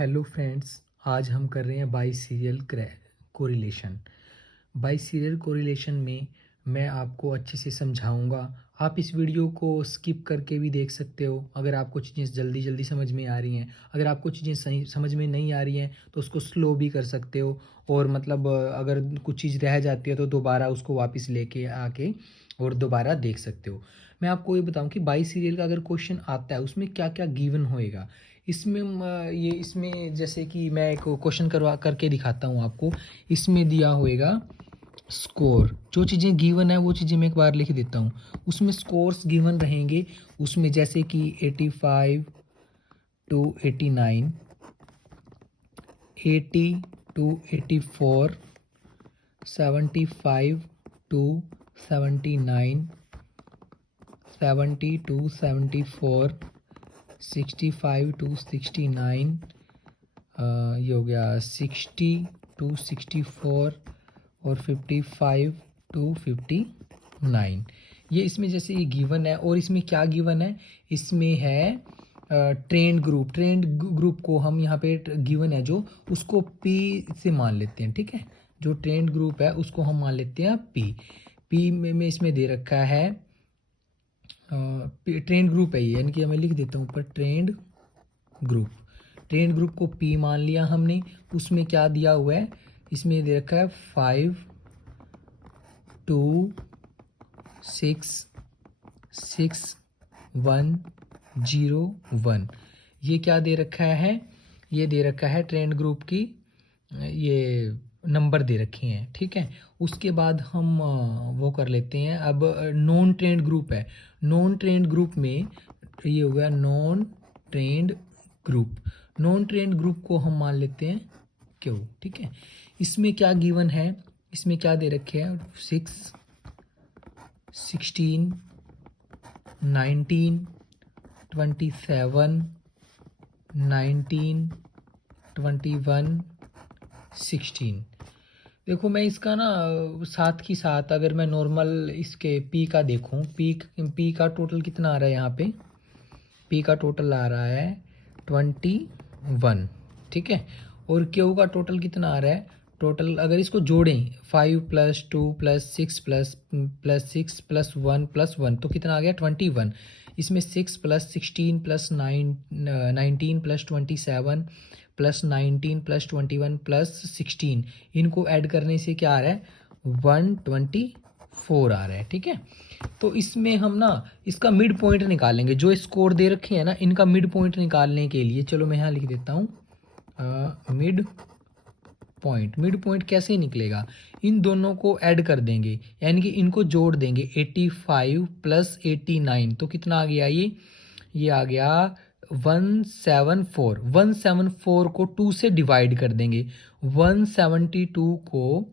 Hello friends, आज हम कर रहे हैं by serial correlation. By serial correlation में मैं आपको अच्छे से समझाऊंगा। आप इस वीडियो को स्किप करके भी देख सकते हो अगर आपको चीज़ें जल्दी जल्दी समझ में आ रही हैं। अगर आपको चीज़ें सही समझ में नहीं आ रही हैं तो उसको स्लो भी कर सकते हो। और मतलब अगर कुछ चीज़ रह जाती है तो दोबारा उसको वापस लेके आके और दोबारा देख सकते हो। मैं आपको ये बताऊं कि बाई सीरियल का अगर क्वेश्चन आता है उसमें क्या क्या गिवन होएगा। इसमें इसमें जैसे कि मैं एक क्वेश्चन करवा करके दिखाता हूँ आपको। इसमें दिया होएगा स्कोर। जो चीज़ें गिवन है वो चीज़ें मैं एक बार लिख देता हूँ। उसमें स्कोर्स गिवन रहेंगे। उसमें जैसे कि 85 to 89, 80 to 84, 75 to 79, 70 to 74, 65 to 69, ये हो गया 60 टू 64 और 55 टू 59। ये इसमें जैसे ये गिवन है। और इसमें क्या गिवन है, इसमें है ट्रेंड ग्रुप। ट्रेंड ग्रुप को हम यहाँ पे गिवन है जो, उसको पी से मान लेते हैं। ठीक है, जो ट्रेंड ग्रुप है उसको हम मान लेते हैं पी। पी में इसमें दे रखा है ट्रेंड ग्रुप है ये, यानी कि मैं लिख देता हूँ ऊपर ट्रेंड ग्रुप। ट्रेंड ग्रुप को पी मान लिया हमने। उसमें क्या दिया हुआ है, इसमें दे रखा है 5 2 6 6 1 0 1। ये क्या दे रखा है, ये दे रखा है ट्रेंड ग्रुप की ये नंबर दे रखे हैं। ठीक है, उसके बाद हम वो कर लेते हैं। अब नॉन ट्रेंड ग्रुप है। नॉन ट्रेंड ग्रुप में ये हो गया non trend group. Non trend group को हम मान लेते हैं क्यों। ठीक है, इसमें क्या गिवन है, इसमें क्या दे रखे हैं 6 16 19 27 19 21 16। देखो मैं इसका ना साथ ही साथ अगर मैं नॉर्मल इसके पी का देखूं, पी का टोटल कितना आ रहा है यहाँ पे, पी का टोटल आ रहा है 21। ठीक है, और क्यू का टोटल कितना आ रहा है, टोटल अगर इसको जोड़ें 5 + 2 + 6 + 6 + 1 + 1 तो कितना आ गया 21। इसमें 6 + 16 + 9 19 + 27 + 19 + 21 + 16, इनको ऐड करने से क्या आ रहा है 124 आ रहा है। ठीक है, तो इसमें हम ना इसका मिड पॉइंट निकालेंगे। जो स्कोर दे रखे हैं ना, इनका मिड पॉइंट निकालने के लिए चलो मैं यहाँ लिख देता हूँ मिड पॉइंट। मिड पॉइंट कैसे निकलेगा, इन दोनों को ऐड कर देंगे, यानी कि इनको जोड़ देंगे। 85 + 89 तो कितना आ गया, ये आ गया 174। 174 को 2 से डिवाइड कर देंगे। 172 को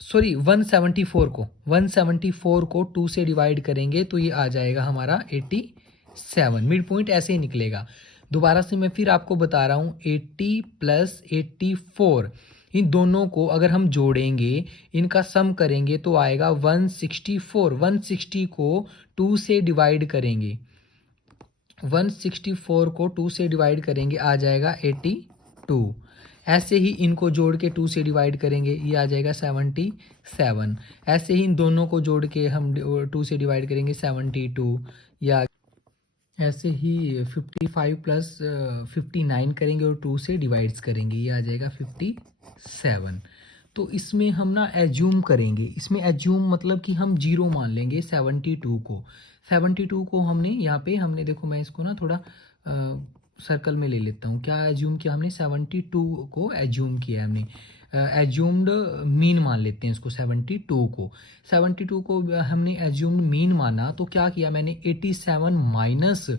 सॉरी 174 को 2 से डिवाइड करेंगे तो ये आ जाएगा हमारा 87। मिड पॉइंट ऐसे ही निकलेगा। दोबारा से मैं फिर आपको बता रहा हूँ 80 + 84, इन दोनों को अगर हम जोड़ेंगे, इनका सम करेंगे तो आएगा 164। 160 को 2 से डिवाइड करेंगे, 164 को 2 से डिवाइड करेंगे आ जाएगा 82। ऐसे ही इनको जोड़ के 2 से डिवाइड करेंगे, ये आ जाएगा 77। ऐसे ही इन दोनों को जोड़ के हम 2 से डिवाइड करेंगे 72। या ऐसे ही 55 + 59 करेंगे और 2 से डिवाइड्स करेंगे, ये आ जाएगा 57। तो इसमें हम ना एज्यूम करेंगे। इसमें एज्यूम मतलब कि हम 0 मान लेंगे 72 को। 72 को हमने यहाँ पे हमने देखो मैं इसको ना थोड़ा सर्कल में ले लेता हूँ। क्या एज्यूम किया हमने, 72 को एज्यूम किया हमने। एज्यूम्ड मीन मान लेते हैं इसको 72 को। 72 को हमने एज्यूम्ड मीन माना तो क्या किया मैंने 87 माइनस,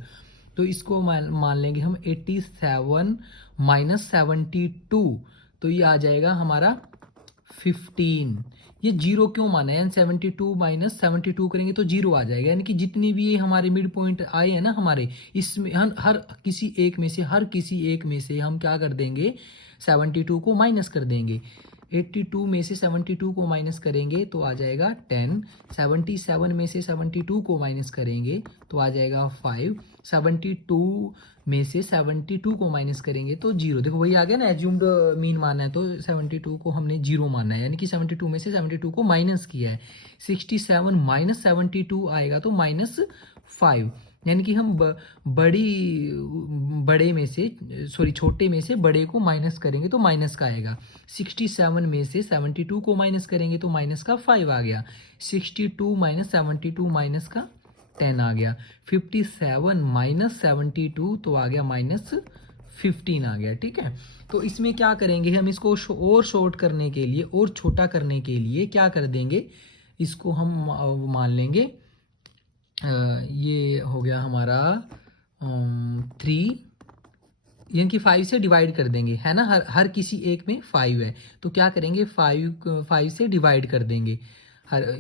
तो इसको मान लेंगे हम 87 - 72 तो ये आ जाएगा हमारा 15। ये 0 क्यों माना है, 72 - 72 करेंगे तो 0 आ जाएगा, यानी कि जितनी भी ये हमारे मिड पॉइंट आए हैं ना हमारे, इसमें हम हर किसी एक में से हम क्या कर देंगे 72 को माइनस कर देंगे। 82 में से 72 को माइनस करेंगे तो आ जाएगा 10, 77 में से 72 को माइनस करेंगे तो आ जाएगा 5, 72 में से 72 को माइनस करेंगे तो 0। देखो वही आ गया ना, एज्यूम्ड मीन माना है तो 72 को हमने 0 माना है, यानी कि 72 में से 72 को माइनस किया है। 67 माइनस 72 आएगा तो -5, यानी कि हम बड़े में से छोटे में से बड़े को माइनस करेंगे तो माइनस का आएगा। 67 में से 72 को माइनस करेंगे तो माइनस का 5 आ गया। 62 माइनस 72 माइनस का 10 आ गया। 57 माइनस 72 तो आ गया -15 आ गया। ठीक है, तो इसमें क्या करेंगे हम, इसको और शॉर्ट करने के लिए और छोटा करने के लिए क्या कर देंगे, इसको हम मान लेंगे ये हो गया हमारा 3, यानी कि 5 से डिवाइड कर देंगे, है ना। हर किसी एक में 5 है तो क्या करेंगे, 5 से डिवाइड कर देंगे।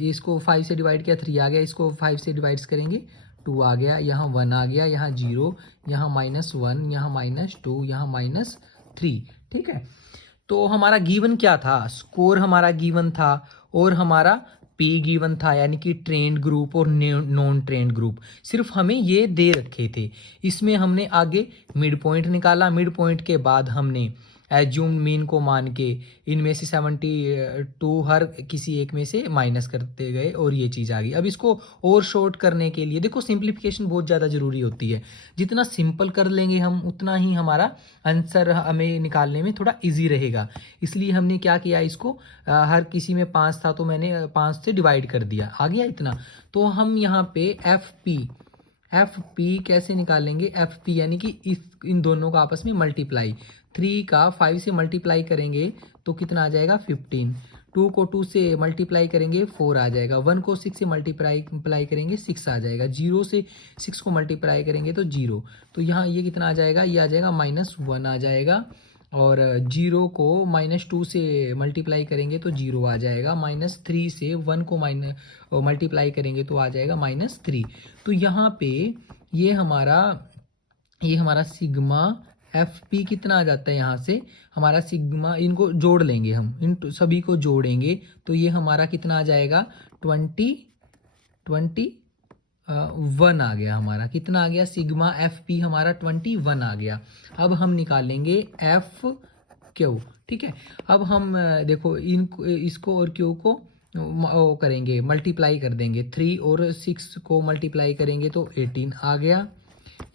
इसको 5 से डिवाइड किया 3 आ गया, इसको 5 से डिवाइड करेंगे 2 आ गया, यहाँ 1 आ गया, यहाँ 0, यहाँ -1, यहाँ -2, यहाँ -3। ठीक है, तो हमारा गिवन क्या था, स्कोर हमारा गिवन था और हमारा पी गिवन था, यानी कि ट्रेंड ग्रुप और नॉन ट्रेंड ग्रुप सिर्फ हमें ये दे रखे थे। इसमें हमने आगे मिड पॉइंट निकाला, मिड पॉइंट के बाद हमने एज्यूम्ड मीन को मान के इनमें से 72 हर किसी एक में से माइनस करते गए और ये चीज़ आ गई। अब इसको और शॉर्ट करने के लिए देखो सिंप्लीफिकेशन बहुत ज़्यादा ज़रूरी होती है, जितना सिंपल कर लेंगे हम उतना ही हमारा आंसर हमें निकालने में थोड़ा इजी रहेगा। इसलिए हमने क्या किया, इसको हर किसी में 5 था तो मैंने 5 से डिवाइड कर दिया, आ गया इतना। तो हम यहाँ पे एफ पी कैसे निकालेंगे, एफ पी यानी कि इन दोनों का आपस में मल्टीप्लाई। 3 का 5 से मल्टीप्लाई करेंगे तो कितना आ जाएगा 15, 2 को 2 से मल्टीप्लाई करेंगे 4 आ जाएगा, 1 को 6 से मल्टीप्लाई करेंगे 6 आ जाएगा, 0 से 6 को मल्टीप्लाई करेंगे तो 0। तो यहाँ ये कितना आ जाएगा, ये आ जाएगा -1 आ जाएगा, और 0 को -2 से मल्टीप्लाई करेंगे तो 0 आ जाएगा, -3 से 1 को मल्टीप्लाई करेंगे तो आ जाएगा -3। तो यहाँ पे ये हमारा सिग्मा एफ पी कितना आ जाता है, यहाँ से हमारा सिग्मा, इनको जोड़ लेंगे हम, इन सभी को जोड़ेंगे तो ये हमारा कितना आ जाएगा 21 आ गया। हमारा कितना आ गया, सिग्मा एफ पी हमारा 21 आ गया। अब हम निकालेंगे एफ क्यू। ठीक है, अब हम देखो इसको और क्यू को करेंगे, मल्टीप्लाई कर देंगे। 3 और 6 को मल्टीप्लाई करेंगे तो 18 आ गया,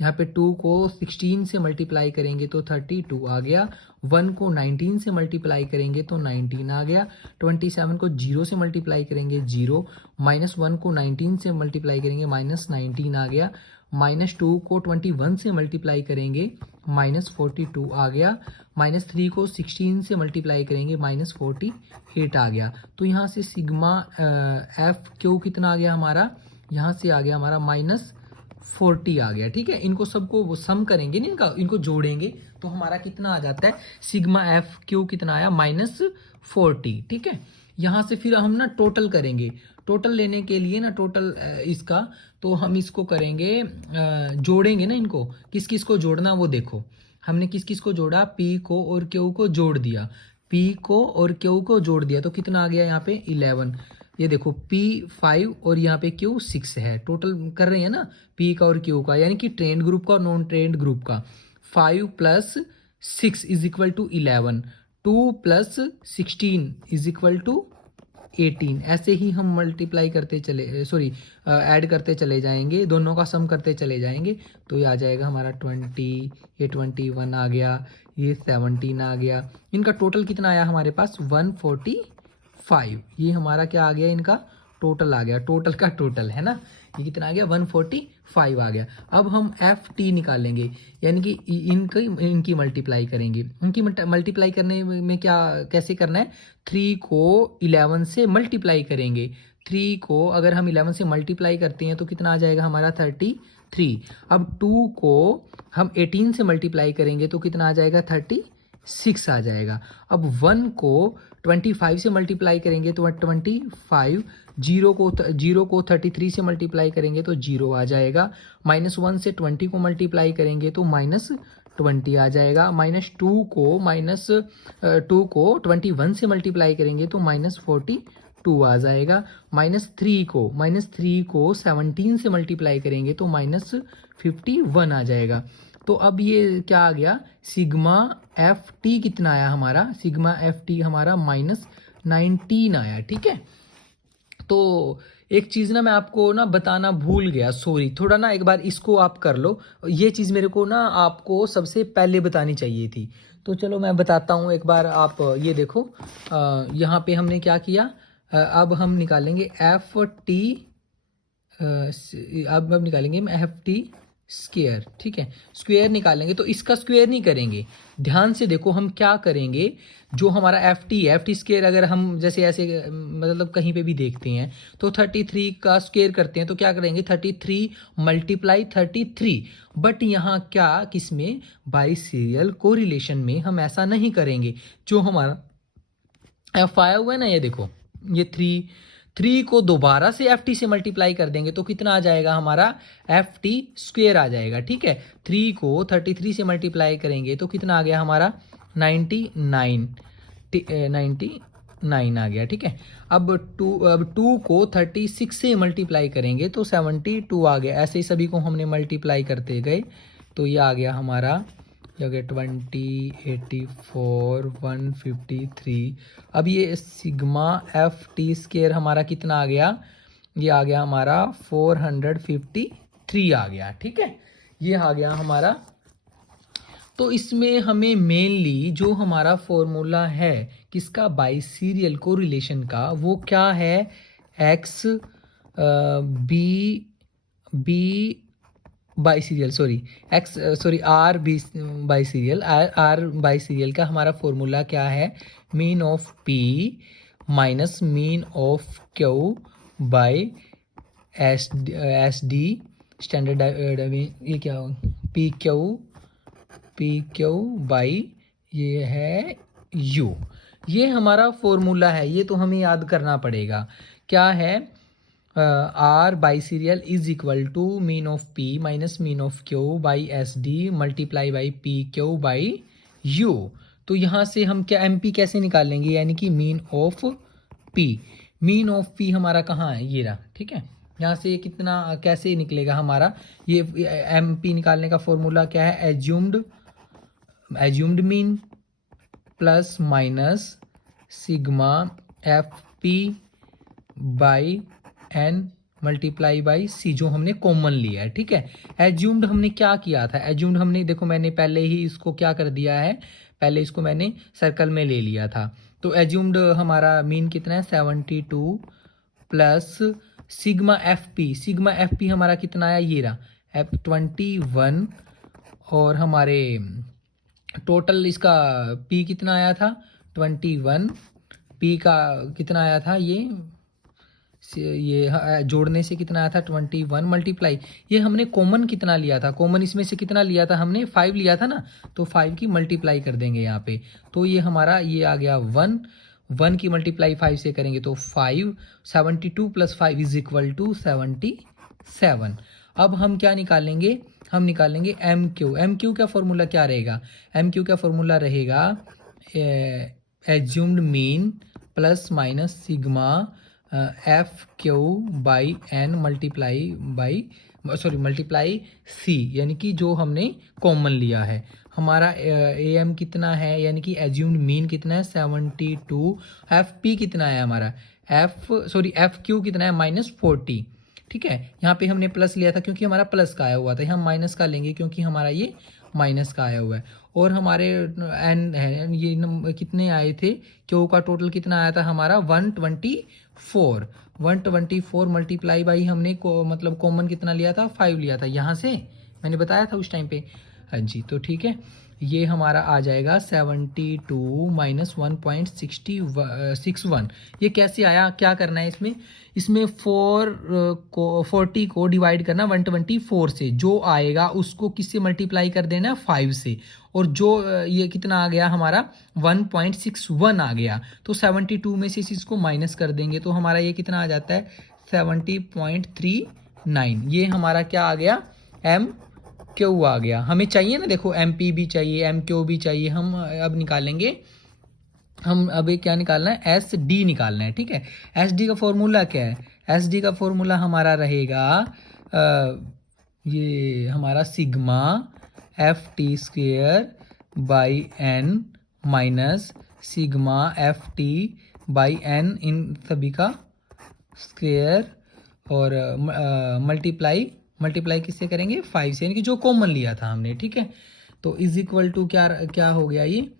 यहाँ पे 2 को 16 से मल्टीप्लाई करेंगे तो 32 आ गया, 1 को 19 से मल्टीप्लाई करेंगे तो 19 आ गया, 27 को 0 से मल्टीप्लाई करेंगे 0, -1 को 19 से मल्टीप्लाई करेंगे -19 आ गया, -2 को 21 से मल्टीप्लाई करेंगे -42 आ गया, -3 को 16 से मल्टीप्लाई करेंगे -48 आ गया। तो यहाँ से सिग्मा एफ क्यू कितना आ गया हमारा, यहाँ से आ गया हमारा -40 आ गया। ठीक है, इनको सबको वो सम करेंगे नहीं, इनको जोड़ेंगे तो हमारा कितना आ जाता है, सिग्मा एफ क्यू कितना आया -40। ठीक है, यहाँ से फिर हम ना टोटल करेंगे, टोटल लेने के लिए ना टोटल इसका, तो हम इसको करेंगे जोड़ेंगे ना, इनको किस किस को जोड़ना वो देखो, हमने किस किस को जोड़ा, पी को और क्यू को जोड़ दिया, पी को और क्यू को जोड़ दिया तो कितना आ गया यहाँ पे 11। ये देखो P 5 और यहाँ पे Q 6 है, टोटल कर रहे हैं ना P का और Q का, यानी कि ट्रेंड ग्रुप का और नॉन ट्रेंड ग्रुप का। 5 + 6 = 11, 2 + 16 = 18। ऐसे ही हम मल्टीप्लाई करते चले ऐड करते चले जाएंगे, दोनों का सम करते चले जाएंगे तो ये आ जाएगा हमारा 20, ये 21 आ गया, ये 17 आ गया, इनका टोटल कितना आया हमारे पास 145। ये हमारा क्या आ गया, इनका टोटल आ गया, टोटल का टोटल है ना, ये कितना आ गया 145 आ गया। अब हम एफ टी निकालेंगे, यानी कि इनकी मल्टीप्लाई करेंगे। इनकी मल्टीप्लाई करने में क्या कैसे करना है, 3 को 11 से मल्टीप्लाई करेंगे, 3 को अगर हम 11 से मल्टीप्लाई करते हैं तो कितना आ जाएगा हमारा 33। अब 2 को हम 18 से मल्टीप्लाई करेंगे तो कितना आ जाएगा 36 आ जाएगा। अब 1 को 25 से मल्टीप्लाई करेंगे तो 25, 0 को 33 से मल्टीप्लाई करेंगे तो 0 आ जाएगा, -1 से 20 को मल्टीप्लाई करेंगे तो 20 आ जाएगा। -2 को 21 से मल्टीप्लाई करेंगे तो -42 आ जाएगा। -3 को 17 से मल्टीप्लाई करेंगे तो -51 आ जाएगा। तो अब ये क्या आ गया, सिग्मा एफ टी कितना आया हमारा, सिग्मा एफ टी हमारा -19 आया। ठीक है, तो एक चीज़ ना मैं आपको ना बताना भूल गया, सॉरी, थोड़ा ना एक बार इसको आप कर लो, ये चीज़ मेरे को ना आपको सबसे पहले बतानी चाहिए थी। तो चलो मैं बताता हूँ एक बार, आप ये देखो, यहाँ पे हमने क्या किया, अब हम निकालेंगे एफ टी, अब निकालेंगे हम एफ टी स्क्वायर। ठीक है, स्क्वायर निकालेंगे तो इसका स्क्वायर नहीं करेंगे, ध्यान से देखो हम क्या करेंगे, जो हमारा एफ टी स्क्वायर अगर हम जैसे ऐसे मतलब कहीं पे भी देखते हैं तो 33 का स्क्वायर करते हैं तो क्या करेंगे 33 मल्टीप्लाई 33, बट यहाँ क्या किसमें बाई सीरियल कोरिलेशन में हम ऐसा नहीं करेंगे। जो हमारा एफ आया हुआ है ना, ये देखो, ये 3 को दोबारा से एफ टी से मल्टीप्लाई कर देंगे तो कितना आ जाएगा हमारा एफ टी स्क्वेयर आ जाएगा। ठीक है, 3 को 33 से मल्टीप्लाई करेंगे तो कितना आ गया हमारा 99 आ गया। ठीक है, अब 2 को 36 से मल्टीप्लाई करेंगे तो 72 आ गया। ऐसे ही सभी को हमने मल्टीप्लाई करते गए तो ये आ गया हमारा, हो गया 20, 84, 153। अब ये सिग्मा एफ टी स्क्वायर हमारा कितना आ गया, ये आ गया हमारा 453 आ गया। ठीक है, ये आ गया हमारा। तो इसमें हमें मेनली जो हमारा फॉर्मूला है किसका, बाई सीरियल कोरिलेशन का, वो क्या है, X B biserial, R B biserial, R biserial का हमारा फॉर्मूला क्या है, mean of P minus mean of Q by S D standard, ये क्या हो, पी क्यू बाई ये है यू, ये हमारा फॉर्मूला है। ये तो हमें याद करना पड़ेगा, क्या है, R biserial is equal to mean of P minus mean of Q by S D multiply by P Q by U. तो यहाँ से हम क्या एम पी कैसे निकालेंगे, यानी कि मीन ऑफ पी हमारा कहाँ है, ये रहा। ठीक है, यहाँ से कितना कैसे निकलेगा हमारा, ये एम पी निकालने का फॉर्मूला क्या है, assumed mean plus minus sigma F P by N multiply by C, जो हमने कॉमन लिया है। ठीक है, एज्यूम्ड हमने क्या किया था, एज्यूम्ड हमने देखो मैंने पहले ही इसको क्या कर दिया है, पहले इसको मैंने सर्कल में ले लिया था। तो एज्यूम्ड हमारा मीन कितना है 72 प्लस सिग्मा एफ पी हमारा कितना आया, ये रहा एफ 21, और हमारे टोटल इसका पी कितना आया था 21, पी का कितना आया था, ये जोड़ने से कितना आया था 21 मल्टीप्लाई, ये हमने कॉमन कितना लिया था, कॉमन इसमें से कितना लिया था हमने 5 लिया था ना, तो 5 की मल्टीप्लाई कर देंगे यहाँ पे, तो ये हमारा ये आ गया 1 की मल्टीप्लाई 5 से करेंगे तो 5, 72 प्लस 5 इज इक्वल टू 77। अब हम क्या निकालेंगे, हम निकालेंगे एम क्यू का फॉर्मूला क्या रहेगा, एम क्यू का फॉर्मूला रहेगा assumed mean plus minus sigma F Q by N multiply C, यानी कि जो हमने कॉमन लिया है। हमारा ए एम कितना है, यानी कि एज्यूम्ड मीन कितना है 72, एफ पी कितना है हमारा एफ क्यू कितना है -40। ठीक है, यहाँ पे हमने प्लस लिया था क्योंकि हमारा प्लस का आया हुआ था, यहाँ माइनस का लेंगे क्योंकि हमारा ये माइनस का आया हुआ है, और हमारे एन है ये कितने आए थे, क्यू का टोटल कितना आया था हमारा 124 मल्टीप्लाई बाई हमने मतलब कॉमन कितना लिया था 5 लिया था, यहाँ से मैंने बताया था उस टाइम पे। हाँ जी, तो ठीक है, ये हमारा आ जाएगा 72 माइनस 1.61। ये कैसे आया, क्या करना है इसमें 40 को डिवाइड करना 124 से, जो आएगा उसको किससे मल्टीप्लाई कर देना 5 से, और जो ये कितना आ गया हमारा 1.61 आ गया, तो 72 में से इसको माइनस कर देंगे तो हमारा ये कितना आ जाता है 70.39। ये हमारा क्या आ गया एम क्यू आ गया, हमें चाहिए ना, देखो एम पी भी चाहिए, एम क्यू भी चाहिए, हम अब निकालेंगे, हम अभी क्या निकालना है, एस डी निकालना है, ठीक है। एस डी का फॉर्मूला क्या है, एस डी का फॉर्मूला हमारा रहेगा ये हमारा sigma F T square by N minus sigma F T by N, इन सभी का स्क्वेयर, और मल्टीप्लाई किससे करेंगे, 5 से, यानी कि जो कॉमन लिया था हमने, ठीक है। तो इज इक्वल टू क्या क्या हो गया ये,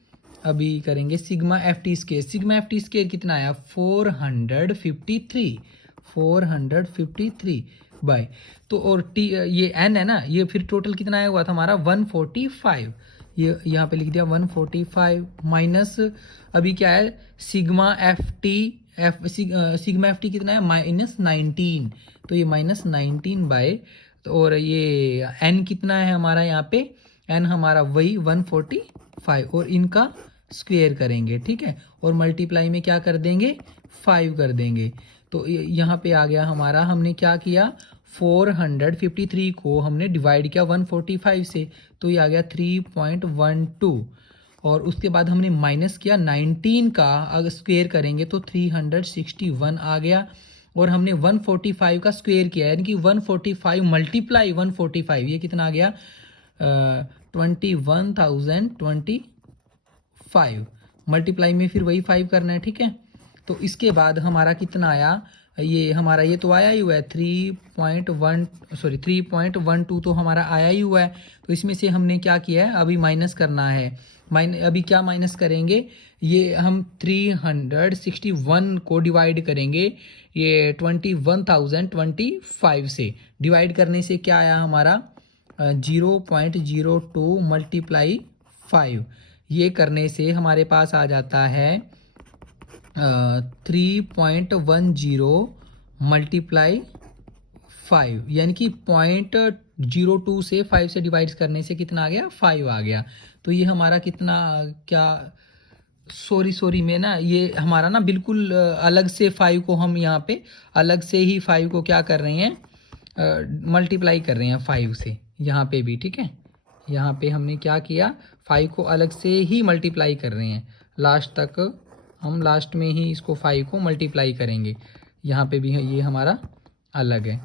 अभी करेंगे sigma F T square, sigma F T square कितना आया 453 बाय, तो और टी ये एन है ना, ये फिर टोटल कितना आया हुआ था हमारा 145, ये यहाँ पे लिख दिया 145 माइनस अभी क्या है sigma F T sigma F T कितना है -19, तो ये -19 बाय, तो और ये एन कितना है हमारा यहाँ पे, एन हमारा वही 145, और इनका स्क्वेयर करेंगे, ठीक है, और मल्टीप्लाई में क्या कर देंगे 5 कर देंगे। तो यहाँ पे आ गया हमारा, हमने क्या किया 453 को हमने डिवाइड किया 145 से, तो ये आ गया 3.12, और उसके बाद हमने माइनस किया 19 का, अगर स्क्वेयर करेंगे तो 361 आ गया, और हमने 145 का स्क्वेयर किया, यानी कि 145 मल्टीप्लाई 145, ये कितना आ गया 21,025, मल्टीप्लाई में फिर वही 5 करना है, ठीक है। तो इसके बाद हमारा कितना आया, ये हमारा ये तो आया ही हुआ है 3.12 तो हमारा आया ही हुआ है, तो इसमें से हमने क्या किया है अभी माइनस करना है, अभी क्या माइनस करेंगे, ये हम 361 को डिवाइड करेंगे ये 21,025 से, डिवाइड करने से क्या आया हमारा 0.02 मल्टीप्लाई 5, ये करने से हमारे पास आ जाता है 3.10 मल्टीप्लाई 5, यानी कि 0.02 से 5 से डिवाइड करने से कितना आ गया 5 आ गया। तो ये हमारा कितना क्या सॉरी में ना, ये हमारा ना बिल्कुल अलग से 5 को हम यहाँ पे अलग से ही 5 को क्या कर रहे हैं मल्टीप्लाई कर रहे हैं 5 से, यहाँ पे भी, ठीक है। यहाँ पे हमने क्या किया 5 को अलग से ही मल्टीप्लाई कर रहे हैं, लास्ट तक हम लास्ट में ही इसको 5 को मल्टीप्लाई करेंगे, यहाँ पे भी ये हमारा अलग है,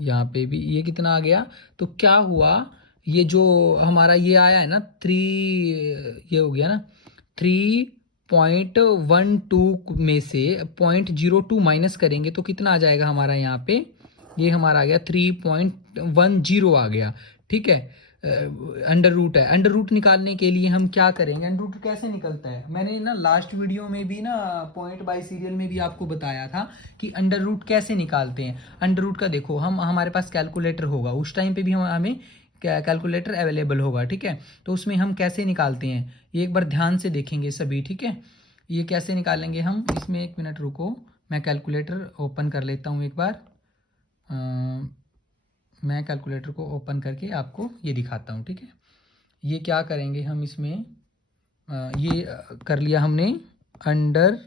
यहाँ पे भी ये कितना आ गया, तो क्या हुआ ये जो हमारा ये आया है ना 3, ये हो गया ना 3.12 में से 0.02 माइनस करेंगे तो कितना आ जाएगा हमारा, यहाँ पे ये हमारा आ गया 3.10 आ गया, ठीक है। अंडर रूट है, अंडर रूट निकालने के लिए हम क्या करेंगे, अंडर रूट कैसे निकलता है, मैंने ना लास्ट वीडियो में भी ना पॉइंट बाय सीरियल में भी आपको बताया था कि अंडर रूट कैसे निकालते हैं। अंडर रूट का देखो, हम हमारे पास कैलकुलेटर होगा, उस टाइम पे भी हमें कैलकुलेटर अवेलेबल होगा, ठीक है। तो उसमें हम कैसे निकालते हैं ये एक बार ध्यान से देखेंगे सभी, ठीक है। ये कैसे निकालेंगे हम, इसमें 1 मिनट रुको, मैं कैलकुलेटर ओपन कर लेता हूँ एक बार, मैं कैलकुलेटर को ओपन करके आपको ये दिखाता हूँ, ठीक है। ये क्या करेंगे हम इसमें ये कर लिया हमने, अंडर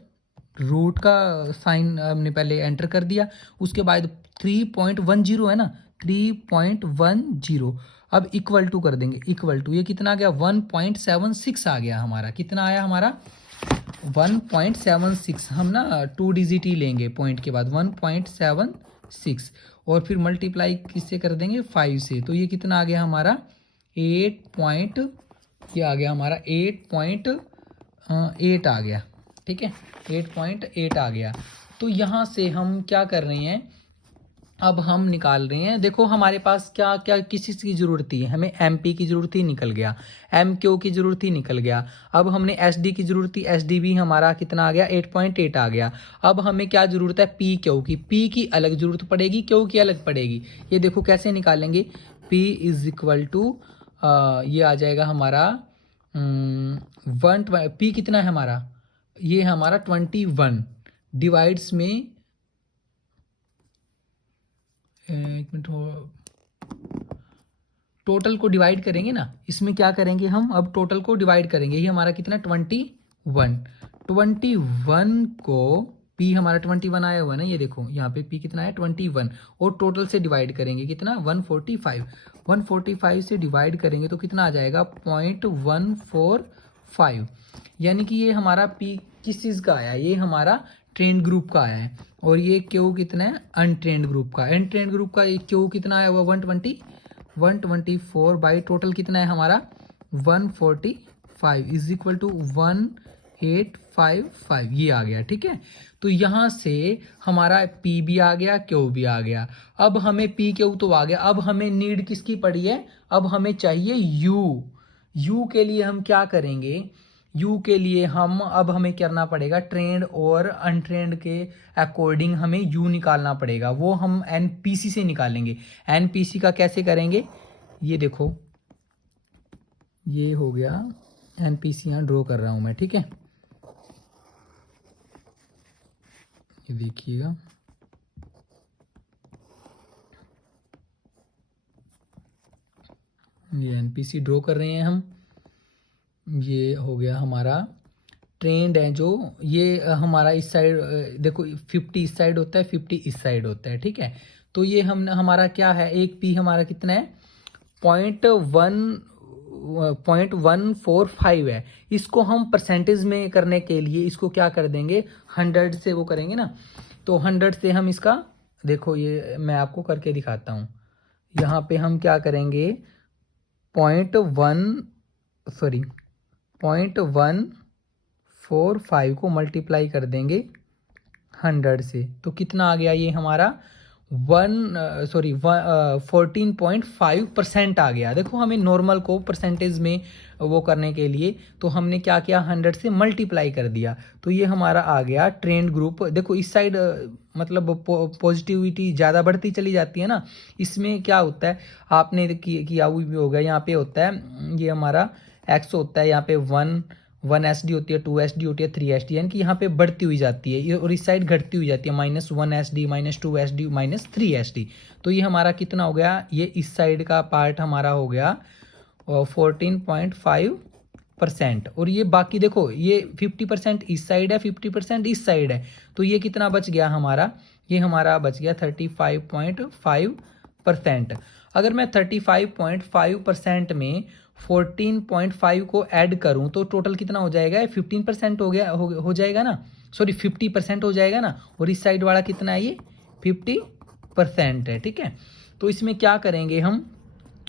रूट का साइन हमने पहले एंटर कर दिया, उसके बाद 3.10 है ना 3.10, अब इक्वल टू कर देंगे, इक्वल टू ये कितना आ गया 1.76 आ गया हमारा, कितना आया हमारा 1.76, हम ना 2 डिजिट ही लेंगे पॉइंट के बाद 1.76, और फिर मल्टीप्लाई किससे कर देंगे 5 से, तो ये कितना आ गया हमारा 8 ये आ गया हमारा 8.8 आ गया, ठीक है 8.8 आ गया। तो यहाँ से हम क्या कर रहे हैं, अब हम निकाल रहे हैं, देखो हमारे पास क्या क्या किस चीज़ की ज़रूरत थी, हमें एम पी की ज़रूरत ही निकल गया, एम क्यू की ज़रूरत ही निकल गया, अब हमने एस डी की ज़रूरत थी, एस डी भी हमारा कितना आ गया 8.8 आ गया। अब हमें क्या ज़रूरत है पी क्यू की, पी की अलग ज़रूरत पड़ेगी, क्यू की अलग पड़ेगी, ये देखो कैसे निकालेंगे, पी इज इक्वल टू ये आ जाएगा हमारा 1, पी कितना है हमारा, ये हमारा 21 डिवाइड्स में, एक मिनट हो, टोटल को डिवाइड करेंगे ना, इसमें क्या करेंगे हम अब टोटल को डिवाइड करेंगे, ये हमारा कितना 21 को पी हमारा 21 आया हुआ है ना, ये देखो यहाँ पे पी कितना है 21, और टोटल से डिवाइड करेंगे कितना 145, 145 से डिवाइड करेंगे तो कितना आ जाएगा 0.145, यानी कि ये हमारा पी किस चीज़ का आया, ये हमारा ट्रेंड ग्रुप का आया है, और ये क्यू कितना है अनट्रेंड ग्रुप का, अनट्रेंड ग्रुप का क्यू कितना आया हुआ 124 बाई टोटल कितना है हमारा 145 इज इक्वल टू 1855, ये आ गया। ठीक है, तो यहाँ से हमारा P भी आ गया, Q भी आ गया। अब हमें P Q तो आ गया, अब हमें नीड किसकी पड़ी है, अब हमें चाहिए U। U के लिए हम क्या करेंगे, U के लिए अब हमें करना पड़ेगा ट्रेंड और अनट्रेंड के अकॉर्डिंग हमें U निकालना पड़ेगा, वो हम NPC से निकालेंगे। NPC का कैसे करेंगे, ये देखो ये हो गया NPC, यहाँ ड्रॉ कर रहा हूँ मैं। ठीक है, ये देखिएगा, ये NPC ड्रॉ कर रहे हैं हम। ये हो गया हमारा ट्रेंड है जो, ये हमारा इस साइड देखो 50 इस साइड होता है, 50 इस साइड होता है। ठीक है, तो ये हमारा क्या है, एक पी हमारा कितना है 0.145 है। इसको हम परसेंटेज में करने के लिए इसको क्या कर देंगे 100 से वो करेंगे ना, तो 100 से हम इसका देखो, ये मैं आपको करके दिखाता हूँ। यहाँ पे हम क्या करेंगे 0.145 को मल्टीप्लाई कर देंगे 100 से, तो कितना आ गया ये हमारा 14.5% आ गया। देखो हमें नॉर्मल को परसेंटेज में वो करने के लिए तो हमने क्या किया 100 से मल्टीप्लाई कर दिया, तो ये हमारा आ गया ट्रेंड ग्रुप। देखो इस साइड मतलब पॉजिटिविटी ज़्यादा बढ़ती चली जाती है ना, इसमें क्या होता है आपने किया हुआ भी होगा, यहाँ पे होता है ये हमारा एक्स होता है, यहाँ पे 1 SD होती है, 2 SD होती है, 3 SD, यानी कि यहाँ पे बढ़ती हुई जाती है, और इस साइड घटती हुई जाती है, -1 SD, -2 SD, -3 SD। तो ये हमारा कितना हो गया, ये इस साइड का पार्ट हमारा हो गया 14.5%, और ये बाकी देखो ये 50% इस साइड है, 50% इस साइड है, तो ये कितना बच गया हमारा, ये हमारा बच गया 35.5%। अगर मैं 35.5% में 14.5 को ऐड करूं तो टोटल कितना हो जाएगा, 15% हो गया, हो जाएगा ना, सॉरी 50% हो जाएगा ना, और इस साइड वाला कितना है, ये 50% है। ठीक है, तो इसमें क्या करेंगे हम,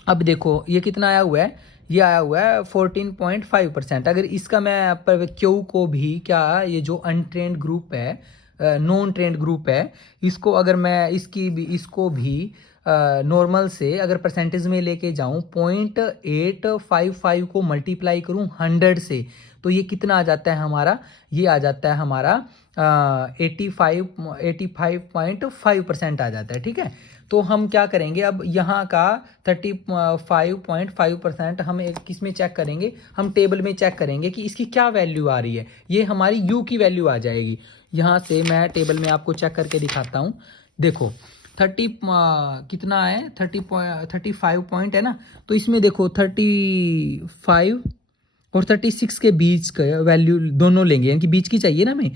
अब देखो ये कितना आया हुआ है, ये आया हुआ है 14.5%। अगर इसका मैं पर क्यू को भी क्या, ये जो अनट्रेंड ग्रुप है, नॉन ट्रेंड ग्रुप है, इसको अगर मैं इसको भी नॉर्मल से अगर परसेंटेज में लेके जाऊं 0.855 को मल्टीप्लाई करूं 100 से, तो ये कितना आ जाता है हमारा, ये आ जाता है हमारा 85.5% आ जाता है। ठीक है, तो हम क्या करेंगे, अब यहाँ का 35.5% हम एक किस में चेक करेंगे, हम टेबल में चेक करेंगे कि इसकी क्या वैल्यू आ रही है, ये हमारी यू की वैल्यू आ जाएगी। यहाँ से मैं टेबल में आपको चेक करके दिखाता हूँ। देखो 30 कितना है 35 पॉइंट है ना, तो इसमें देखो 35 और 36 के बीच का वैल्यू दोनों लेंगे, यानी कि बीच की चाहिए ना हमें,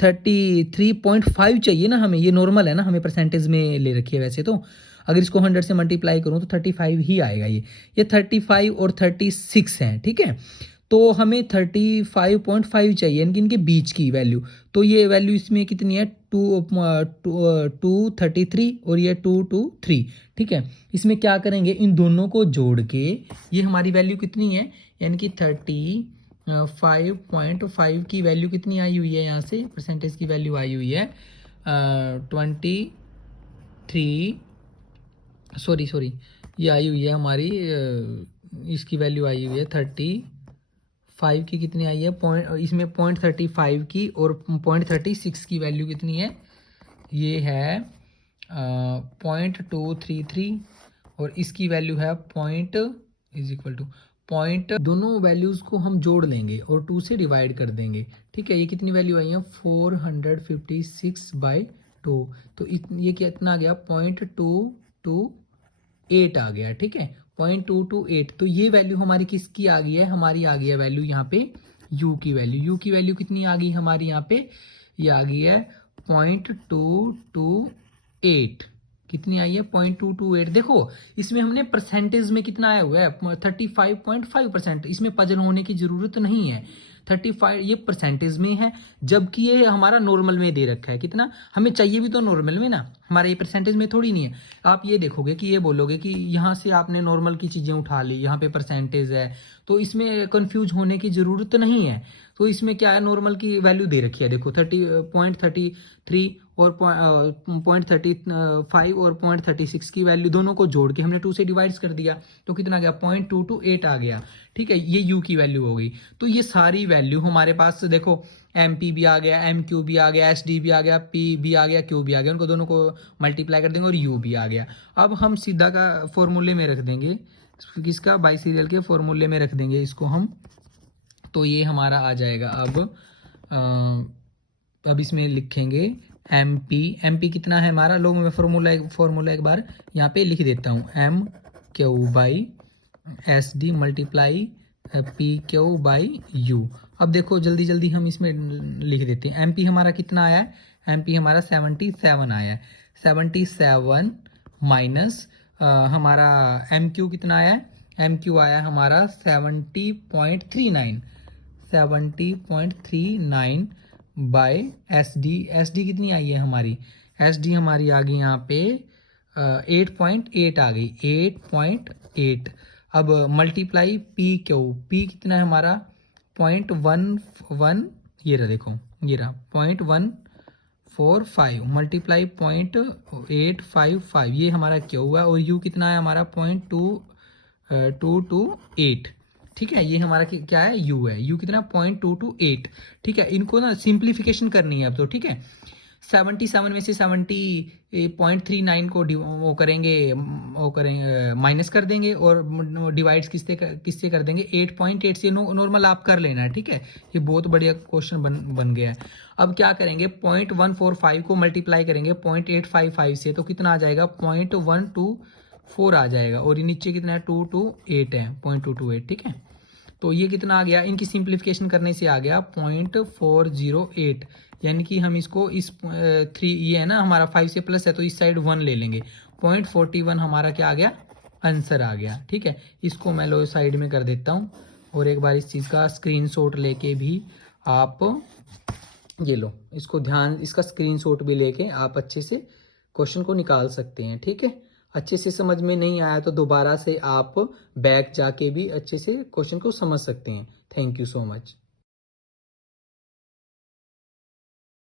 33.5 चाहिए ना हमें, ये नॉर्मल है ना, हमें परसेंटेज में ले रखी है वैसे तो, अगर इसको 100 से मल्टीप्लाई करूँ तो 35 ही आएगा। ये 35 और 36 हैं। ठीक है, तो हमें 35.5 चाहिए, यानी कि इनके बीच की वैल्यू, तो ये वैल्यू इसमें कितनी है 233 और ये 223। ठीक है, इसमें क्या करेंगे, इन दोनों को जोड़ के ये हमारी वैल्यू कितनी है, यानी कि 35.5 की वैल्यू कितनी आई हुई है, यहाँ से परसेंटेज की वैल्यू आई हुई है 23, सॉरी ये आई हुई है हमारी इसकी वैल्यू आई हुई है 35 की, कितनी आई है इसमें 0.35 की और 0.36 की वैल्यू कितनी है, ये है 0.233 और इसकी वैल्यू है पॉइंट, दोनों वैल्यूज़ को हम जोड़ लेंगे और 2 से डिवाइड कर देंगे। ठीक है, ये कितनी वैल्यू आई है 456/2, तो ये कितना आ गया 0.228 आ गया। ठीक है, 0.228, तो ये वैल्यू हमारी किसकी आ गई है, हमारी आ गई है वैल्यू यहाँ पे u की वैल्यू, कितनी आ गई हमारी यहाँ पे, ये आ गई है 0.228 कितनी आई है 0.228। देखो इसमें हमने परसेंटेज में कितना आया हुआ है 35.5%। इसमें पजल होने की जरूरत नहीं है। 35 ये परसेंटेज में है, जबकि ये हमारा नॉर्मल में दे रखा है। कितना हमें चाहिए भी तो नॉर्मल में ना, हमारा ये परसेंटेज में थोड़ी नहीं है। आप ये देखोगे कि ये बोलोगे कि यहाँ से आपने नॉर्मल की चीज़ें उठा ली, यहाँ पे परसेंटेज है, तो इसमें कंफ्यूज होने की ज़रूरत नहीं है। तो इसमें क्या है, नॉर्मल की वैल्यू दे रखी है। देखो 30.33 और 0.35 और 0.36 की वैल्यू दोनों को जोड़ के हमने 2 से डिवाइड कर दिया, तो कितना आ गया 0.228 आ गया। ठीक है, ये u की वैल्यू हो गई। तो ये सारी वैल्यू हमारे पास देखो MP भी आ गया, MQ भी आ गया, SD भी आ गया, P भी आ गया, Q भी आ गया, उनको दोनों को मल्टीप्लाई कर देंगे और U भी आ गया। अब हम सीधा का फॉर्मूले में रख देंगे, किसका बाई सीरियल के फॉर्मूले में रख देंगे इसको हम। तो ये हमारा आ जाएगा। अब इसमें लिखेंगे MP कितना है हमारा, लो मैं फॉर्मूला एक बार यहाँ पे लिख देता हूँ। MQ by SD multiply PQ by U। अब देखो जल्दी जल्दी हम इसमें लिख देते हैं। MP हमारा कितना आया है, MP हमारा 77 आया है। 77 माइनस हमारा MQ कितना आया है, MQ आया हमारा 70.39 बाय SD कितनी आई है हमारी, SD हमारी आ गई यहाँ पे 8.8 आ गई, 8.8। अब मल्टीप्लाई P कितना है हमारा 0.11, ये रहा देखो, ये रहा 0.145 मल्टीप्लाई 0.855, ये हमारा Q हुआ। और U कितना है हमारा 0.228। ठीक है, ये हमारा क्या है, U है। U कितना 0.228। ठीक है, इनको ना सिंप्लीफिकेशन करनी है अब तो। ठीक है, 77 में से 70.39 को वो करेंगे माइनस कर देंगे और डिवाइड्स किससे कर देंगे 8.8 से। नॉर्मल आप कर लेना है। ठीक है, ये बहुत बढ़िया क्वेश्चन बन गया है। अब क्या करेंगे 0.145 को मल्टीप्लाई करेंगे 0.855 से, तो कितना आ जाएगा 0.124 आ जाएगा। और ये नीचे कितना है 228 है, 0.228। ठीक है, तो ये कितना आ गया, इनकी सिंप्लीफिकेशन करने से आ गया 0.408। यानी कि हम इसको इस 3 ये है ना हमारा 5 से प्लस है, तो इस साइड 1 ले लेंगे। 0.41 हमारा क्या आ गया, आंसर आ गया। ठीक है, इसको मैं लो साइड में कर देता हूँ। और एक बार इस चीज़ का स्क्रीनशॉट लेके भी आप ये लो, इसको ध्यान, इसका स्क्रीनशॉट भी लेके आप अच्छे से क्वेश्चन को निकाल सकते हैं। ठीक है, अच्छे से समझ में नहीं आया तो दोबारा से आप बैक जाके भी अच्छे से क्वेश्चन को समझ सकते हैं। Thank you so much.